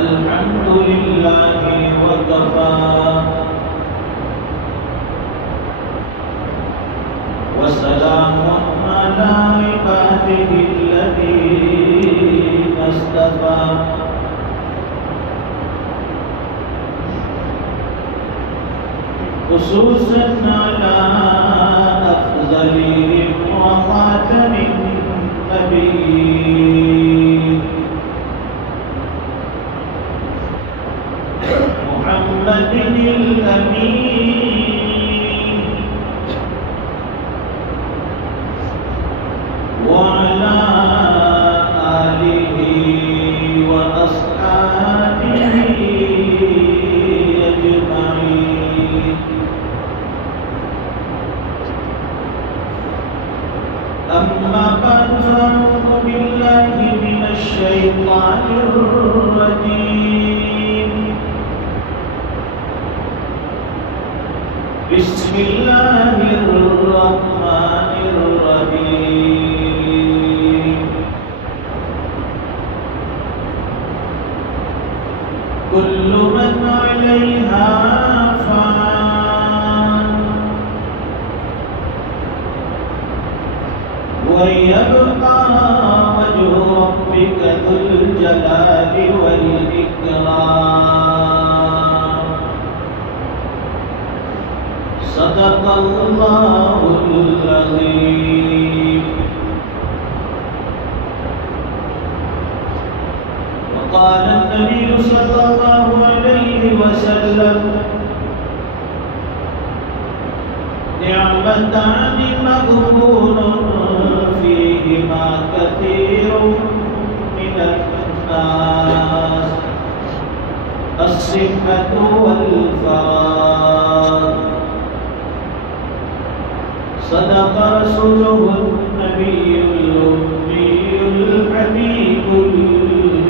الحمد لله وكفى وسلام على عباده الذين اصطفى خصوصا على أفضلهم وخاتم النبيين محمد الأمين وعلى آله وأصحابه أجمعين. أما بعد فأعوذ بالله من الشيطان الرجيم. بسم الله الرحمن الرحيم. كل من عليها فان ويبقى وجه ربك ذو الجلال والإكرام. صدق الله العظيم. وقال النبي صلى الله عليه وسلم: نعمتان مغبون فيهما كثير من الناس: الصحة والفراغ. صدق رسوله النبي الأمي الحبيب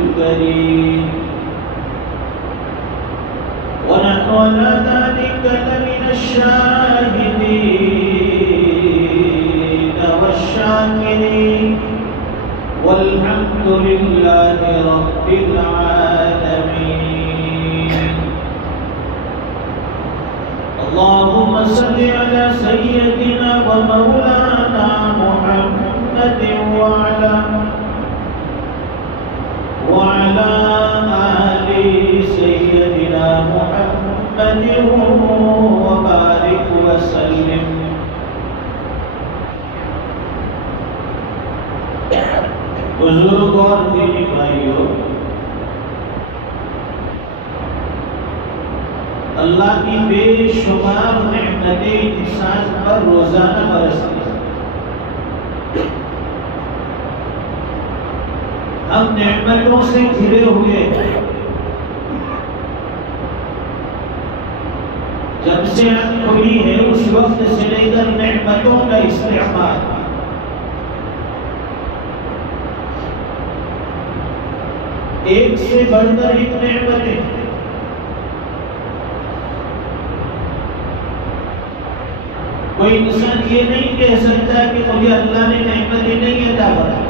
الكريم. ونحن على ذلك لمن الشاهدين والشاكرين والحمد لله رب العالمين. اللهم صل على سيدنا ومولانا محمد وعلى آل سيدنا محمد وبارك وسلم. بزرگ اور دینی بھائیوں، اللہ کی بے شمار نعمتیں انسان پر روزانہ برستی ہیں. ہم نعمتوں سے گھرے ہوئے ہیں. جب سے آنکھ کھلی ہے اس وقت سے لے کر نعمتوں کا استعمال. ایک سے بڑھ کر ایک نعمتیں. کوئی انسان یہ نہیں کہہ سکتا کہ مجھے اللہ نے نعمتیں نہیں عطا فرمائی.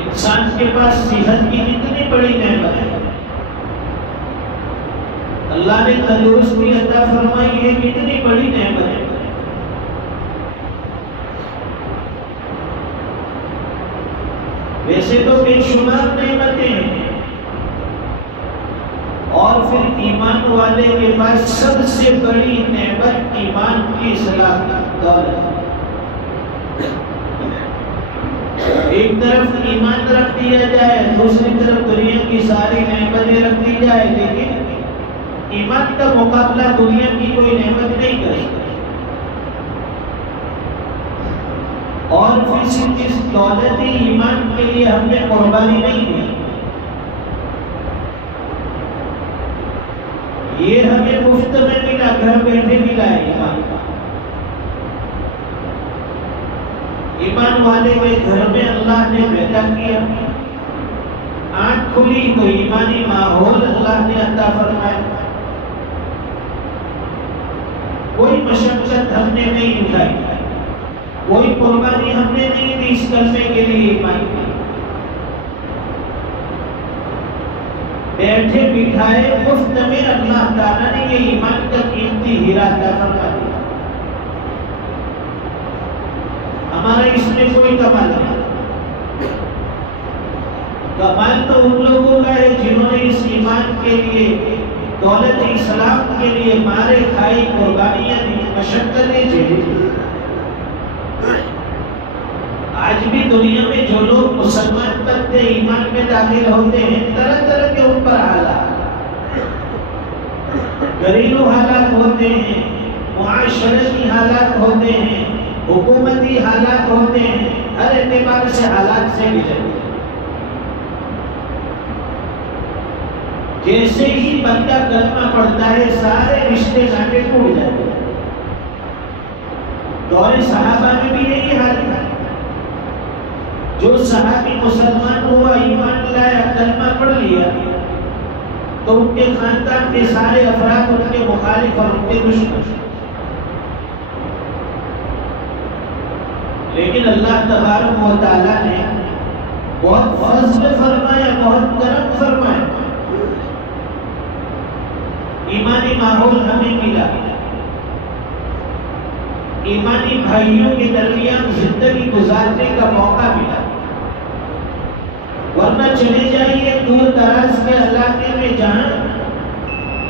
انسان کے پاس صحت کی اتنی بڑی نعمت ہے. اللہ نے تندرستی عطا فرمائی ہے، کتنی بڑی نعمت ہے. ویسے تو بے شمار نعمتیں ہیں، اور پھر ایمان والے کے پاس سب سے بڑی نعمت ایمان کی اصلاح دولت. ایک طرف ایمان رکھ دیا جائے، دوسری طرف دنیا کی ساری نعمتیں رکھ دی جائے، لیکن ایمان کا مقابلہ دنیا کی کوئی نعمت نہیں کر سکتی. اور پھر صرف اس دولتی ایمان کے لیے ہم نے قربانی نہیں دی. یہ ہمیں مفت میں ملا، گھر بیٹھے ملا ہے. ایمان والے کے گھر میں اللہ نے پیدا کیا، آنکھ کھلی تو ایمانی ماحول اللہ نے عطا فرمایا. کوئی مشقت ہم نے نہیں اٹھائی، کوئی قربانی ہم نے نہیں دی اس کلمے کے لیے ایمان کی. بیٹھے بٹھائے مفت میں اللہ تعالیٰ نے یہ ایمان کا قیمتی ہیرا عطا فرما دیا. ہمارا اس میں کوئی کمال نہیں. کمال تو ان لوگوں کا ہے جنہوں نے اس ایمان کے لیے، دولت اسلام کے لیے مارے کھائی، قربانیاں دی، مشقتیں جھیلی. آج بھی دنیا میں جو لوگ مسلمان بنتے ایمان میں داخل ہوتے ہیں، طرح طرح کے ان پر حالات، گھریلو حالات ہوتے ہیں، معاشرتی حالات ہوتے ہیں، حکومتی حالات ہوتے ہیں، ہر اعتبار سے حالات سے گزرتے ہیں. جیسے ہی بندہ کلمہ پڑھتا ہے سارے رشتے ناطے ٹوٹ جاتے ہیں. دور صحابہ میں بھی یہی حال تھا. جو صحابی مسلمان ہوا، ایمان لایا، کلمہ پڑھ لیا، تو ان کے خاندان کے سارے افراد ان کے مخالف اور ان کے دشمن. لیکن اللہ تبارک و تعالیٰ نے بہت فضل فرمایا، بہت کرم فرمایا. ایمانی ماحول ہمیں ملا، ایمانی بھائیوں کے درمیان زندگی گزارنے کا موقع ملا. ورنہ چلے جائیے دور دراز کے علاقے میں جہاں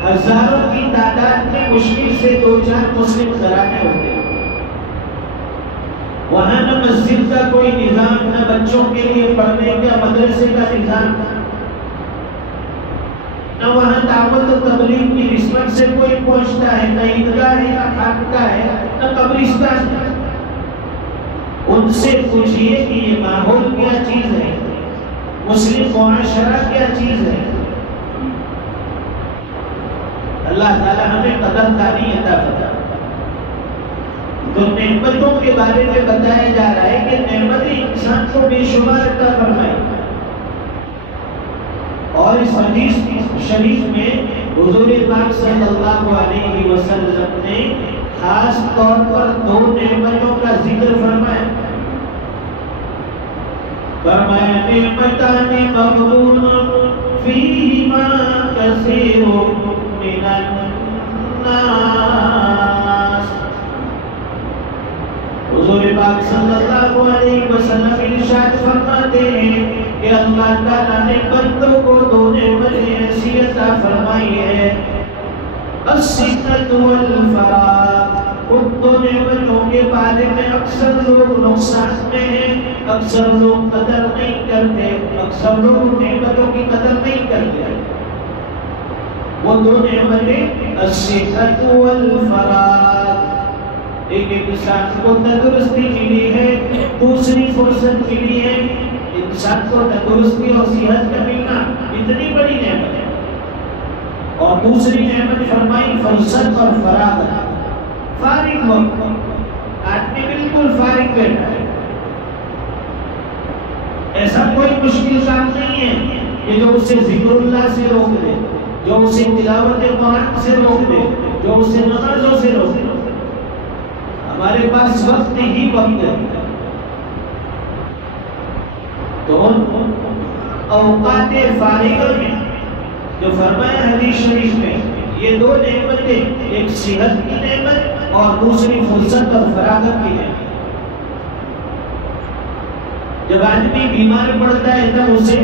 ہزاروں کی تعداد میں مشکل سے 2-4 مسلم گھرانے ہوتے ہیں، وہاں نہ مسجد کا کوئی نظام، نہ بچوں کے لیے پڑھنے کا مدرسے کا نظام، نہ وہاں دعوت و تبلیغ کی نسبت سے کوئی پہنچتا ہے، نہ عیدگاہ ہے، نہ خانقاہ ہے، نہ قبرستان ہے. ان سے پوچھئے کہ یہ ماحول کیا چیز ہے، مسلم معاشرہ کیا چیز ہے. اللہ تعالیٰ ہمیں قدردانی عطا فرمائے. تو نعمتوں کے بارے میں بتایا جا رہا ہے کہ نعمتیں انسان کو بے شمار عطا فرمائی. اور اس حدیث شریف میں حضور پاک صلی اللہ علیہ وسلم نے خاص طور پر 2 نعمتوں کا ذکر فرمایا. فرمایا نعمتان مغبون فیہما کثیر من الناس. حضور پاک صلی اللہ علیہ وسلم ارشاد فرماتے ہیں کہ اللہ تعالیٰ نے بندوں کو 2 نعمتیں ایسی عطا فرمائی ہے، الصحت والفراغ. ان 2 نعمتوں کے بارے میں اکثر لوگ نقصان میں ہیں، اکثر لوگ قدر نہیں کرتے، اکثر لوگ نعمتوں کی قدر نہیں کرتے. وہ 2 نعمتیں الصحت والفراغ. ایک انسان کو تندرستی ملی ہے، دوسری فرصت ملی ہے. انسان کو تندرستی اور صحت کا ملنا اتنی بڑی نعمت ہے. اور دوسری نعمت فرمائی فرصت اور فراغت. فارغ وقت، آدمی بالکل فارغ بیٹھا ہے. ایسا کوئی مشکل کام نہیں ہے کہ جو اسے ذکر اللہ سے روک دے، جو اسے تلاوت قرآن سے روک دے، جو اسے نمازوں سے روک دے. ہمارے پاس وقت ہی وقت ہے. تو اوقات فارغہ میں جو فرمایا حدیث شریف میں، یہ 2 نعمتیں، ایک صحت کی نعمت اور دوسری فرصت اور فراغت کی نعمت. جب آدمی بیمار پڑتا ہے تب اسے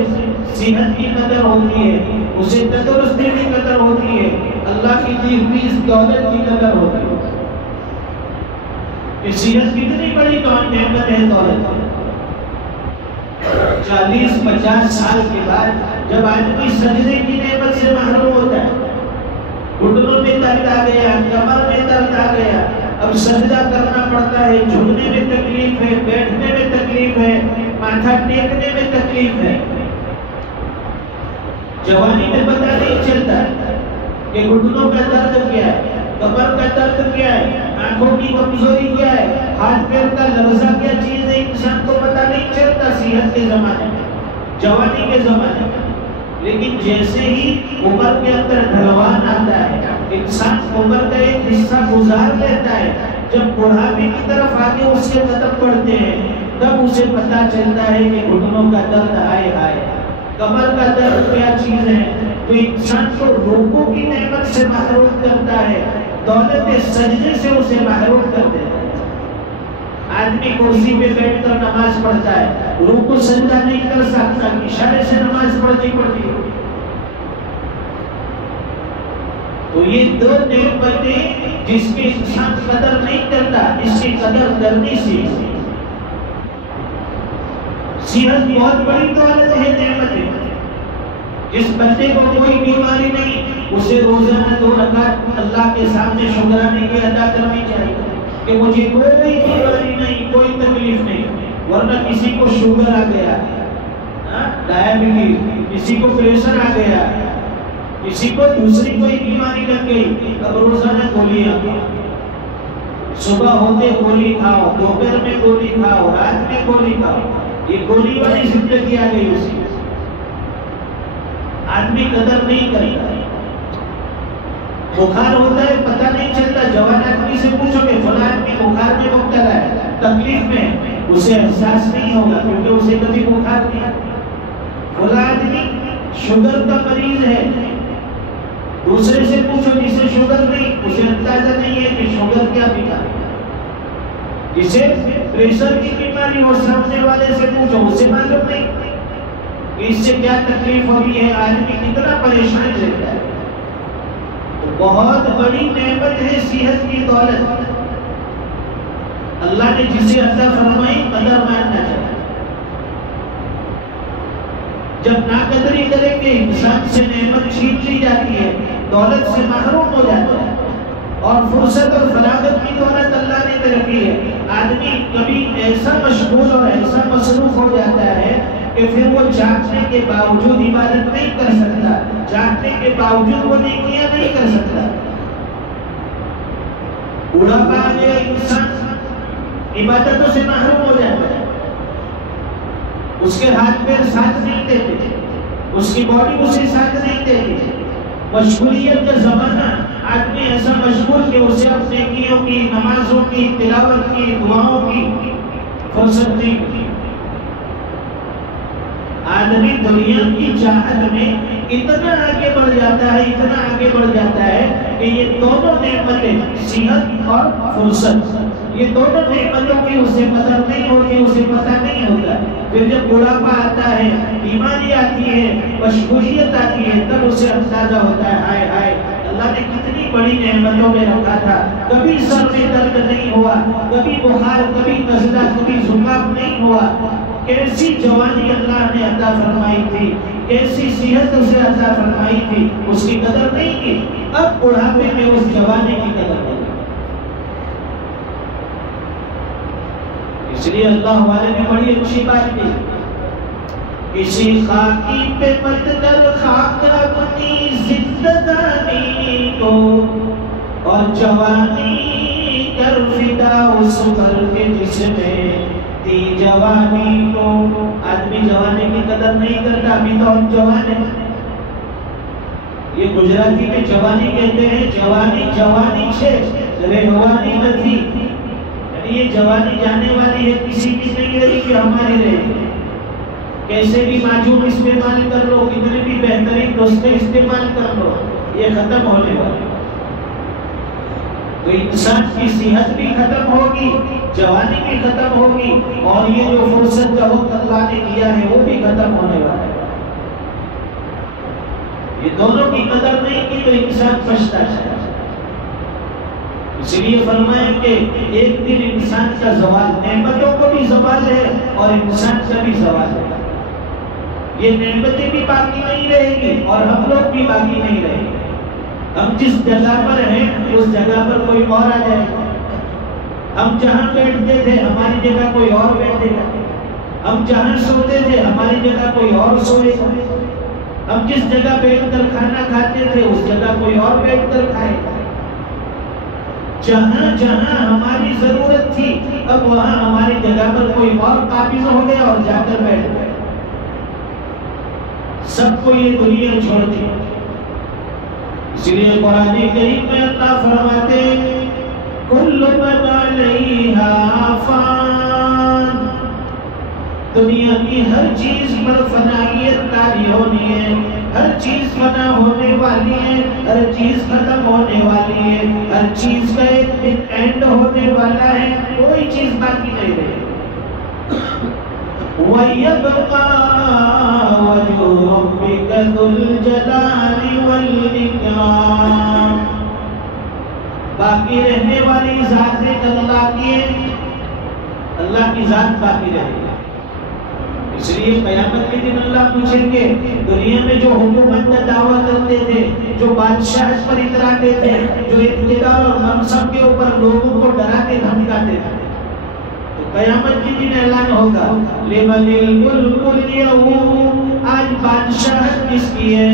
صحت کی قدر ہوتی ہے، اسے تندرستی کی قدر ہوتی ہے، اللہ کی دی ہوئی دولت کی قدر ہوتی ہے. کہ صحت کتنی بڑی نعمت ہے. دولت 40-50 سال کے بعد جب آدمی سجدے کی نعمت سے محروم ہوتا ہے، گھٹنوں میں درد آ گیا، کمر میں درد آ گیا، اب سجدہ کرنا پڑتا ہے، جھکنے میں تکلیف ہے، بیٹھنے میں تکلیف ہے، ماتھا ٹیکنے میں تکلیف ہے. جوانی میں پتہ نہیں چلتا کہ گھٹنوں کا درد کیا ہے، کمر کا درد کیا ہے، آنکھوں کی کمزوری کیا ہے، ہاتھ پیر کا لرزہ کیا چیز ہے. انسان کو پتہ نہیں چلتا صحت کے زمانے میں، جوانی کے زمانے میں. لیکن جیسے ہی عمر کے اندر ڈھلوان آتا ہے، انسان عمر کا ایک حصہ گزار لیتا ہے، جب بڑھاپے کی طرف آگے اس کے قدم بڑھتے ہیں، تب اسے پتہ چلتا ہے کہ گھٹنوں کا درد ہائے ہائے، کمر کا درد کیا چیز ہے تو انسان کو رکوع کی نعمت سے محروم کرتا ہے، دولت سجدے سے اسے محروم کر دیتا ہے۔ آدمی کرسی پہ بیٹھ کر نماز پڑھتا ہے، رکوع سجدہ نہیں کر سکتا، اشارے سے نماز پڑھنی پڑتی ہے۔ تو یہ دو نعمتیں جس کی انسان قدر نہیں کرتا، اس کی قدر کرنی سیکھے۔ صحت بہت بڑی دولت ہے، نعمت ہے۔ جس بندے کو کوئی بیماری نہیں، اسے روزانہ 2 رکعت اللہ کے سامنے شکرانے کی ادا کرنی چاہیے کہ مجھے کوئی بیماری نہیں، کوئی تکلیف نہیں۔ ورنہ کسی کو شوگر آ گیا، ڈائبٹیز، کسی کو پریشر آ گیا، کسی کو دوسری کوئی بیماری لگ گئی، اب روزانہ گولیاں صبح ہوتے گولی کھاؤ، دوپہر میں گولی کھاؤ، رات میں گولی کھاؤ، یہ گولی والی زندگی آ گئی اسی۔ آدمی قدر نہیں کرتا، بخار ہوتا ہے پتہ نہیں چلتا، جوان آدمی سے پوچھو کہ فلاں آدمی بخار میں مبتلا ہے، تکلیف میں، اسے احساس نہیں ہوگا کیونکہ اسے کبھی بخار نہیں۔ فلاں آدمی شوگر کا مریض ہے، دوسرے سے پوچھو جسے شوگر نہیں، اسے اندازہ نہیں ہے کہ شوگر کیا بیماری ہے۔ جسے پریشر کی بیماری ہو، سامنے والے سے پوچھو، اسے معلوم نہیں کہ اس سے کیا تکلیف ہو رہی ہے۔ آدمی کتنا پریشان رہتا ہے۔ بہت بڑی نعمت ہے صحت کی دولت، اللہ نے جسے عطا فرمائی قدر ماننا چاہیے۔ جب ناقدری کرے کہ انسان سے نعمت چھین لی جاتی ہے، دولت سے محروم ہو جاتا ہے۔ اور فرصت اور فراغت کی دولت اللہ نے دے رکھی ہے، آدمی کبھی ایسا مشغول اور ایسا مصروف ہو جاتا ہے کہ پھر وہ چاہنے کے باوجود عبادت نہیں کر سکتا، چاہنے کے باوجود وہ نیکیاں نہیں کر سکتا۔ بڑھاپا آ گیا، انسان عبادتوں سے محروم ہو جاتا ہے، اس کے ہاتھ پیر ساتھ نہیں دیتے، اس کی باڈی اسے ساتھ نہیں دیتی۔ مشغولیت کا زمانہ، آدمی ایسا مشغول کہ اسے اپنے نیکیوں کی، نمازوں کی، تلاوت کی، دعاؤں کی فرصت نہیں ہوتی۔ آدمی دنیا کی چاہت میں اتنا آگے بڑھ جاتا ہے، اتنا آگے بڑھ جاتا ہے کہ یہ دونوں نعمتیں، صحت اور فرصت، یہ دونوں نعمتوں کی اسے قدر نہیں ہوتی، اسے پتہ نہیں ہوتا۔ پھر جب بڑھاپا آتا ہے، بیماری آتی ہے، مشغولیت آتی ہے، تب اسے اندازہ ہوتا ہے ہائے ہائے اللہ نے کتنی بڑی نعمتوں میں رکھا تھا، کبھی سر میں درد نہیں ہوا، کبھی بخار، کبھی نزلہ، کبھی زکام نہیں ہوا۔ کیسی جوانی اللہ نے عطا فرمائی تھی، کیسی صحت اسے عطا فرمائی تھی، اس کی قدر نہیں کی۔ اب بڑھاپے میں اس جوانی کی قدر کی۔ اس لیے اللہ والے نے بڑی اچھی بات کی، کسی خاکی پہ مت کر خاک اپنی زندگانی کو، اور جوانی کر فدا اس پر کے جس میں دی جوانی کو۔ آدمی جوانی کی قدر نہیں کرتا، ابھی تو ہم جوان ہیں۔ یہ گجراتی میں جوانی کہتے ہیں، جوانی جوانی چھے رہوانی نتھی، یعنی یہ جوانی جانے والی ہے، کسی کی نہیں رہی کہ ہماری رہے۔ کیسے بھی معجون استعمال کر لو، کتنے بھی بہترین نسخے استعمال کر لو، یہ ختم ہونے والا۔ تو انسان کی صحت بھی ختم ہوگی، جوانی بھی ختم ہوگی، اور یہ جو فرصت کا وقت اللہ نے دیا ہے وہ بھی ختم ہونے والا ہے۔ یہ دونوں کی قدر نہیں کی تو انسان پچھتا ہے۔ اس لیے فرمایا کہ ایک دن انسان کا زوال، نعمتوں کو بھی زوال ہے اور انسان کا بھی زوال ہے۔ یہ نعمتیں بھی باقی نہیں رہیں گی اور ہم لوگ بھی باقی نہیں رہیں گے۔ ہم جس جگہ پر ہیں اس جگہ پر کوئی اور آ جائے گا، ہم جہاں بیٹھتے تھے ہماری جگہ کوئی اور بیٹھے گا، ہم جہاں سوتے تھے ہماری جگہ کوئی اور سوئے گا، ہم جس جگہ بیٹھ کر کھانا کھاتے تھے اس جگہ کوئی اور بیٹھ کر کھائے گا۔ جہاں جہاں ہماری ضرورت تھی اب وہاں ہماری جگہ پر کوئی اور قابض ہو گیا اور جا کر بیٹھ گئے۔ سب کو یہ دنیا چھوڑ دی۔ اس لیے قرآن کریم میں اللہ فرماتے ہیں کل من علیہا فان، دنیا کی ہر چیز پر فنائیت تاری ہونی ہے، ہر چیز فنا ہونے والی ہے، ہر چیز ختم ہونے والی ہے، ہر چیز کا ایک دن اینڈ ہونے والا ہے، کوئی چیز باقی نہیں رہے. وَيَبْقَى وَجْهُ رَبِّكَ ذُو الْجَلَالِ وَالْإِكْرَامِ. باقی رہنے والی ذات اللہ کی ہے، اللہ کی ذات باقی رہے گی. اس لیے قیامت کے دن اللہ پوچھیں گے دنیا میں جو حکومت کا دعویٰ کرتے تھے، جو بادشاہت پر اتراتے تھے، جو اقتدار اور منصب کے اوپر لوگوں کو ڈراتے دھمکاتے تھے، تو قیامت کے دن اعلان ہوگا لمن الملک اليوم. آج بادشاہت کس کی ہے؟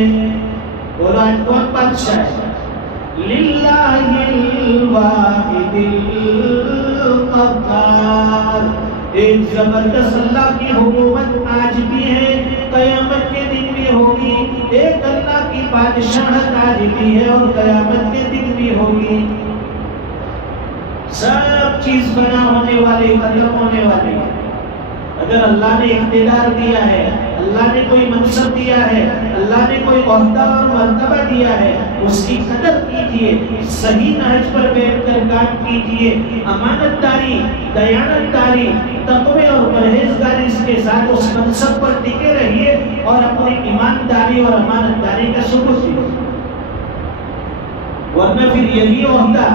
بولو آج کون بادشاہ ہے؟ للہ الواحد القہار. ایک زبردست اللہ کی حکومت آج بھی ہے، قیامت کے دن بھی ہوگی. ایک اللہ کی بادشاہت آج بھی ہے اور قیامت کے دن بھی ہوگی. سب چیز بنا ہونے والی، ختم ہونے والی. اگر اللہ نے اقتدار دیا ہے، اللہ نے کوئی منصب دیا ہے، اللہ نے کوئی عہدہ اور مرتبہ دیا ہے، اس کی قدر کیجئے، صحیح نہج پر بیٹھ کر کام کیجئے. امانت داری، دیانت داری، تقوی اور پرہیزگاری کے ساتھ اس منصب پر ٹکے رہیے اور اپنی ایمانداری اور امانت داری کا ثبوت دیجیے. ورنہ پھر یہی عہدہ،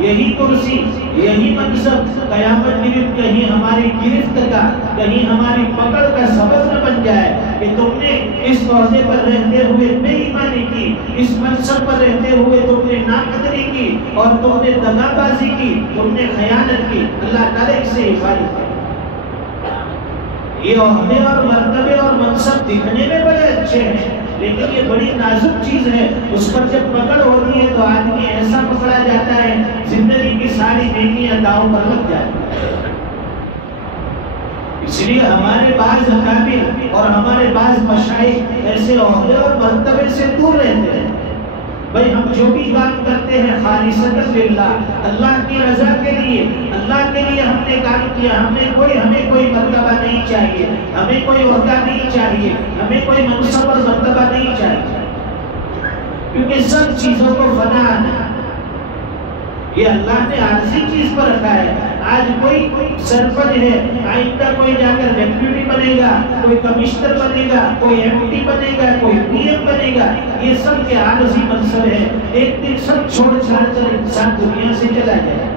یہی کرسی، یہی منصب قیامت کے دن کہیں ہماری گرفت کا، کہیں ہماری پکڑ کا سبب نہ بن جائے کہ تم نے اس عہدے پر رہتے ہوئے بے ایمانی کی، اس منصب پر رہتے ہوئے تم نے ناقدری کی اور تم نے دغا بازی کی، تم نے خیانت کی. اللہ تعالیٰ اس سے حفاظت کرے. یہ عہدے اور مرتبے اور منصب دکھنے میں بڑے اچھے ہیں، لیکن یہ بڑی نازک چیز ہے. اس پر جب پکڑ ہوتی ہے تو آدمی ایسا پکڑا جاتا ہے زندگی کی ساری نیکیاں داؤں پر لگ جاتی ہیں. اس لیے ہمارے بعض اکابر اور ہمارے بعض مشائخ ایسے عہدے اور مرتبے سے دور رہتے ہیں. بھئی ہم جو بھی کام کرتے ہیں خالصتاً للہ، اللہ کی رضا کے لیے، اللہ کے لیے ہم نے کام کیا. ہمیں کوئی مرتبہ نہیں چاہیے، ہمیں کوئی عہدہ نہیں چاہیے، ہمیں کوئی منصب اور مرتبہ نہیں چاہیے، کیونکہ سب چیزوں کو فنا آنا یہ اللہ نے عارضی چیز پر رکھا ہے. آج کوئی سرپنچ ہے، آئندہ کوئی جا کر ڈیپٹی بنے گا، کوئی کمشنر بنے گا، کوئی ایم ڈی بنے گا، کوئی پی ایم بنے گا. یہ سب کے عارضی منصب ہے. ایک دن سب چھوڑ چھاڑ کر انسان دنیا سے چلا جائے.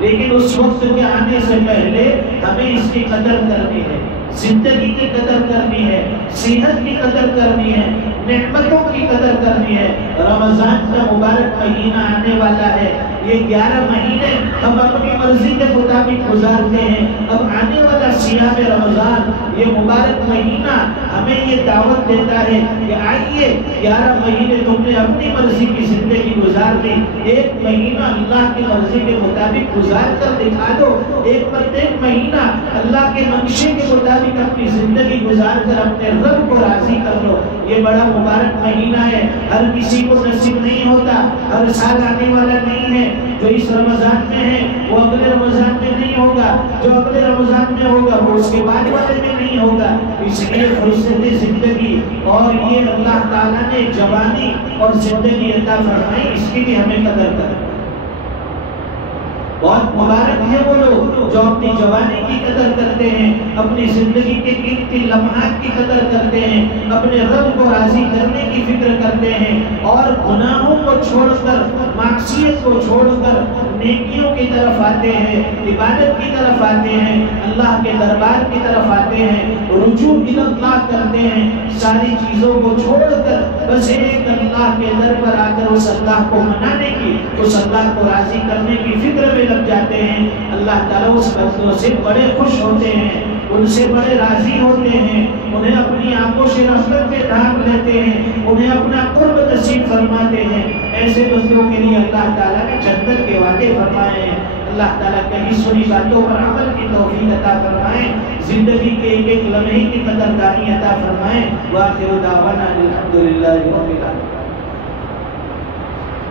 لیکن اس وقت کے آنے سے پہلے ہمیں اس کی قدر کرنی ہے، زندگی کی قدر کرنی ہے، صحت کی قدر کرنی ہے، نعمتوں کی قدر کرنی ہے. رمضان کا مبارک مہینہ آنے والا ہے. یہ 11 مہینے ہم اپنی مرضی کے مطابق گزارتے ہیں. اب آنے والا صیام رمضان، یہ مبارک مہینہ ہمیں یہ دعوت دیتا ہے کہ آئیے 11 مہینے تم نے اپنی مرضی کی زندگی گزار لی، ایک مہینہ اللہ کی مرضی کے مطابق گزار کر دکھا دو. ایک مہینہ اللہ کے منشے کے مطابق اپنی زندگی گزار کر اپنے رب کو راضی کر لو. یہ بڑا مبارک مہینہ ہے، ہر کسی کو نصیب نہیں ہوتا، ہر سال آنے والا نہیں ہے. جو اس رمضان میں ہے وہ اگلے رمضان میں نہیں ہوگا، جو اگلے رمضان میں ہوگا وہ اس کے بعد والے میں نہیں ہوگا. اس لیے فرصت زندگی اور یہ اللہ تعالیٰ نے جوانی اور زندگی عطا فرمائی، اس کی بھی ہمیں قدر کریں. بہت مبارک ہے وہ لوگ جو اپنی جوانی کی قدر کرتے ہیں، اپنی زندگی کے قیمتی لمحات کی قدر کرتے ہیں، اپنے رب کو راضی کرنے کی فکر کرتے ہیں اور گناہوں کو چھوڑ کر، معصیت کو چھوڑ کر نیکیوں کی طرف آتے ہیں، عبادت کی طرف آتے ہیں، اللہ کے دربار کی طرف آتے ہیں، رجوع اللہ کرتے ہیں. ساری چیزوں کو چھوڑ کر بس ایک اللہ کے در پر آ کر اس اللہ کو منانے کی، اس اللہ کو راضی کرنے کی فکر میں لگ جاتے ہیں. اللہ تعالیٰ اس بندوں سے بڑے خوش ہوتے ہیں، ان سے بڑے راضی ہوتے ہیں، انہیں اپنی آنکھوں سے رحمت میں ڈھانپ لیتے ہیں، انہیں اپنا قرب نصیب فرماتے ہیں. ایسے بندوں کے لیے اللہ تعالیٰ نے جنت کے وعدے فرمائے ہیں. اللہ تعالیٰ کہیں سنی باتوں پر عمل کی توفیق عطا فرمائیں، زندگی کے ایک ایک لمحے کی قدردانی عطا فرمائیں. وآخر دعوانا الحمدللہ رب العالمین.